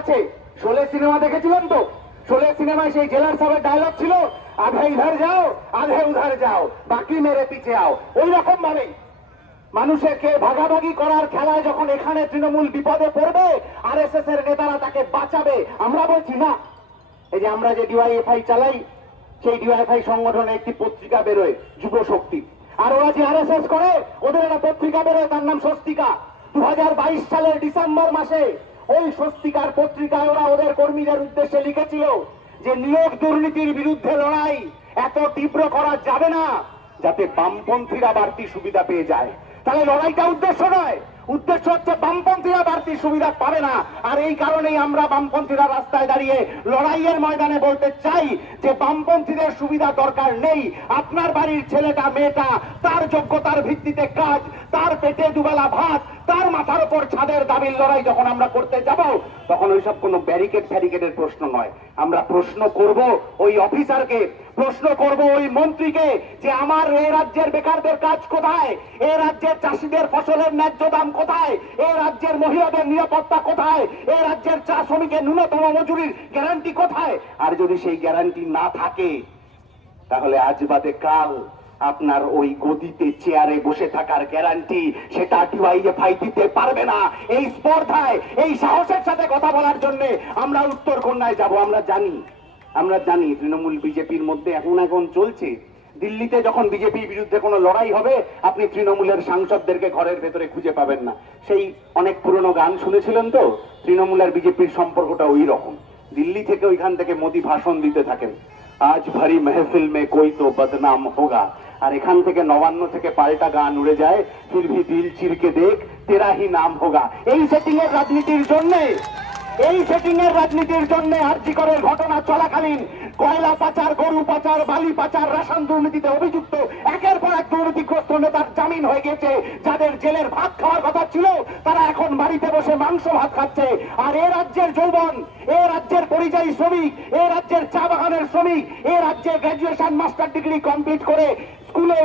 আছে। শোলে সিনেমা দেখেছিলেন তো? শোলে সিনেমায় সেই জেলার সাহেবের ডায়লগ ছিল, আধে ইধার যাও আধে উধার যাও, বাকি মেরে পিছে আও। ওই রকম ভাবেই মানুষকে ভাগাভাগি করার খেলায় যখন এখানে তৃণমূল বিপদে পড়বে, আরএসএস এর নেতারা তাকে বাঁচাবে। আমরা বলছি না, এই যে আমরা যে ডিওয়াইএফআই চালাই, সেই ডিওয়াইএফআই সংগঠনে একটি পত্রিকা বেরোয় যুব শক্তি, আর ওরা যে আরএসএস করে ওদের একটা পত্রিকা বেরোয়, তার নাম স্বস্তিকা। 2022 সালের ডিসেম্বর মাসে ওই স্বস্তিকার পত্রিকায় ওরা ওদের কর্মীদের উদ্দেশ্যে লিখেছিল যে নিয়োগ দুর্নীতির বিরুদ্ধে লড়াই এত তীব্র করা যাবে না যাতে বামপন্থীরা বাড়তি সুবিধা পেয়ে যায়। তাহলে লড়াইটা উদ্দেশ্য নয়, উদ্দেশ্য হচ্ছে বামপন্থীরা বাড়তি সুবিধা পাবে না। আর এই কারণেই আমরা বামপন্থীরা রাস্তায় দাঁড়িয়ে লড়াইয়ের ময়দানে বলতে চাই যে বামপন্থীদের সুবিধা দরকার নেই। আপনার বাড়ির ছেলেটা মেয়েটা তার যোগ্যতার ভিত্তিতে কাজ, তার পেটে দুবেলা ভাত, তার মাথার উপর ছাদের দাবির লড়াই যখন আমরা করতে যাব, তখন ওইসব কোনো ব্যারিকেড ফ্যারিকেডের প্রশ্ন নয়। আমরা প্রশ্ন করব ওই অফিসারকে, প্রশ্ন করব ওই মন্ত্রীকে যে আমার এই রাজ্যের বেকারদের কাজ কোথায়, এই রাজ্যের চাষিদের ফসলের ন্যায্য দাম কোথায়, এই রাজ্যের মহিলাদের নিরাপত্তা কোথায়, এই রাজ্যের চা শ্রমিকের ন্যূনতম মজুরির গ্যারান্টি কোথায়। আর যদি সেই গ্যারান্টি না থাকে, তাহলে আজ বাদে কাল আপনার ওই গদিতে চেয়ারে বসে থাকার গ্যারান্টি সেটা ডিওয়াইএফআই দিতে পারবে না। এই স্পর্ধায়, এই সাহসের সাথে কথা বলার জন্য আমরা উত্তরকন্যায় যাব। আমরা জানি তৃণমূল বিজেপির মধ্যে এখন চলছে। দিল্লিতে যখন বিজেপির বিরুদ্ধে কোনো লড়াই হবে, আপনি তৃণমূলের সাংসদদেরকে ঘরের ভেতরে খুঁজে পাবেন না। সেই অনেক পুরনো গান শুনেছিলেন তো, তৃণমূল আর বিজেপির সম্পর্কটা ওই রকম। দিল্লি থেকে ওইখান থেকে মোদি ভাষণ দিতে থাকেন, আজ ভারী মেহফিল মে কোই তো বদনাম হোগা। আর এখান থেকে নবান্ন থেকে পাল্টা গান উড়ে যায়, ফির ভি দিল চিরকে দেখ তেরা হি নাম হোগা। এই সেটিং এর রাজনীতির জন্য আরজি করের ঘটনা চলাকালীন কয়লা পাচার, গরু পাচার, বালি পাচার, রেশন দুর্নীতিতে অভিযুক্ত একের পর এক দুর্নীতিগ্রস্ত নেতার জামিন হয়ে গেছে। যাদের জেলের ভাত খাওয়ার কথা ছিল, তারা এখন বাড়িতে বসে মাংস ভাত খাচ্ছে। আর এ রাজ্যের যৌবন, এ রাজ্যের পরিযায়ী শ্রমিক, এ রাজ্যের চা বাগানের শ্রমিক, এ রাজ্যে গ্রাজুয়েশন মাস্টার ডিগ্রি কমপ্লিট করে স্কুলে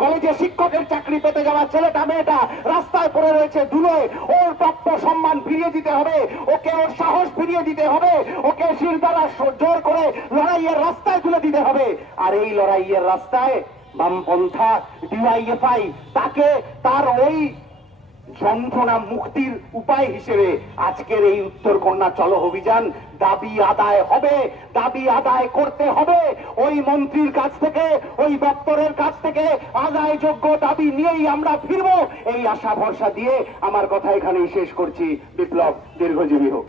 কলেজে শিক্ষকের চাকরি পেতে যাওয়া ছেলেটা মেয়েটা রাস্তায় পড়ে রয়েছে ধুলোয়। ওর প্রাপ্য সম্মান ফিরিয়ে দিতে হবে, ওকে ওর সাহস ফিরিয়ে দিতে হবে, ওকে শির দ্বারা জোর করে লড়াইয়ের রাস্তায় তুলে দিতে হবে। আর এই লড়াইয়ের রাস্তায় বামপন্থা, ডিওয়াইএফআই তাকে তার ওই যন্ত্রণা মুক্তির উপায় হিসেবে আজকের এই উত্তরকন্যা চলো অভিযান দাবি আদায় হবে, দাবি আদায় করতে হবে। ওই মন্ত্রীর কাছ থেকে, ওই দপ্তরের কাছ থেকে আদায়যোগ্য দাবি নিয়েই আমরা ফিরবো, এই আশা ভরসা দিয়ে আমার কথা এখানেই শেষ করছি। বিপ্লব দীর্ঘজীবী হোক।